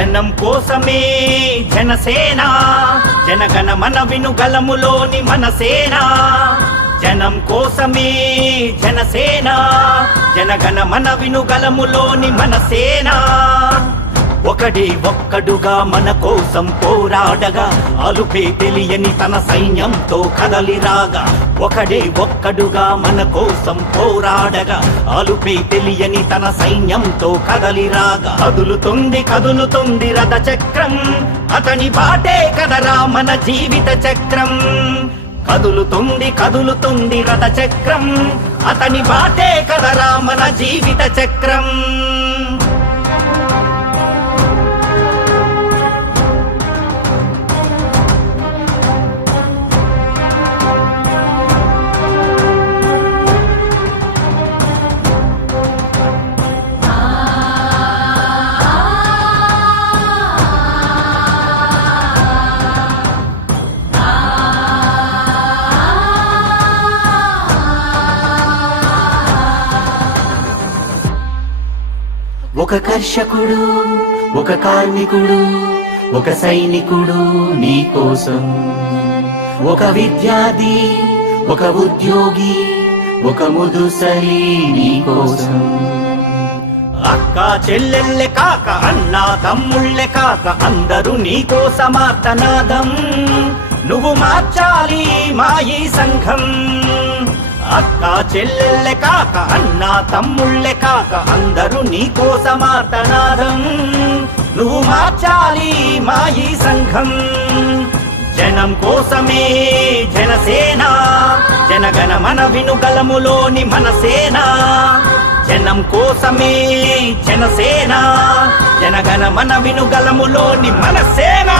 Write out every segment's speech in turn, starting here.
జనం కోసమే జనసేన, జనగణ మన వినుగలములోని మనసేన. జనం కోసమే జనసేన, జనగణ మన వినుగలములోని మనసేన. ఒకడే ఒక్కడుగా మన కోసం పోరాడగా, అలుపే తెలియని తన సైన్యంతో కదలిరాగా. ఒకడే ఒక్కడుగా మన కోసం పోరాడగా, అలుపే తెలియని తన సైన్యంతో కదలిరాగా. కదులుతుంది కదులుతుంది రథ చక్రం, అతని బాటే కదరా మన జీవిత చక్రం. కదులుతుంది కదులుతుంది రథ చక్రం, అతని బాటే కదరా మన జీవిత చక్రం. ఒక కర్షకుడు, ఒక కార్మికుడు, ఒక సైనికుడు నీ కోసం. ఒక విద్యార్థి, ఒక ఉద్యోగి, ఒక ముదుసలి నీ కోసం. అక్క చెల్లెళ్ళే కాక, అన్న తమ్ముళ్ళే కాక, అందరూ నీ కోసమార్తనాదం. నువ్వు మార్చాలి మా ఈ సంఘం. అక్క చెల్లెళ్ళే కాక, అన్న తమ్ముళ్ళే కాక, అందరూ నీ కోసమార్తనాదం. నువ్వు మార్చాలి మా ఈ సంఘం. జనం కోసమే జనసేన, జనగణ మన వినుగలములోని మనసేన. జనం కోసమే జనసేన, జనగణ మన వినుగలములోని మనసేన.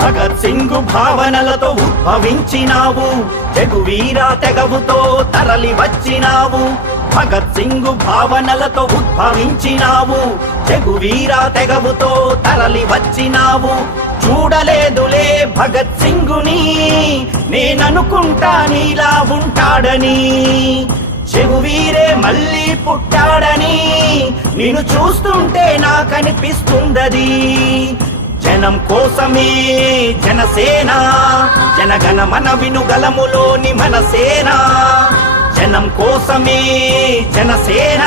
భగత్ సింగ్ భావనలతో ఉద్భవించినావు, తెగువీర తెగవుతో తరలి వచ్చినావు. భగత్ సింగ్ భావనలతో ఉద్భవించినావు, తెగువీర తెగవుతో తరలి వచ్చినావు. చూడలేదులే భగత్ సింగుని, నేననుకుంటా నీలా ఉంటాడని. చెగువీరే మళ్ళీ పుట్టాడని నిన్ను చూస్తుంటే నాకనిపిస్తుందది. జనం కోసమే జనసేన, జనగణ మన వినుగలములోని మనసేన. జనం కోసమే జనసేన,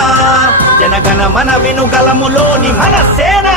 జనగణ మన వినుగలములోని మనసేన.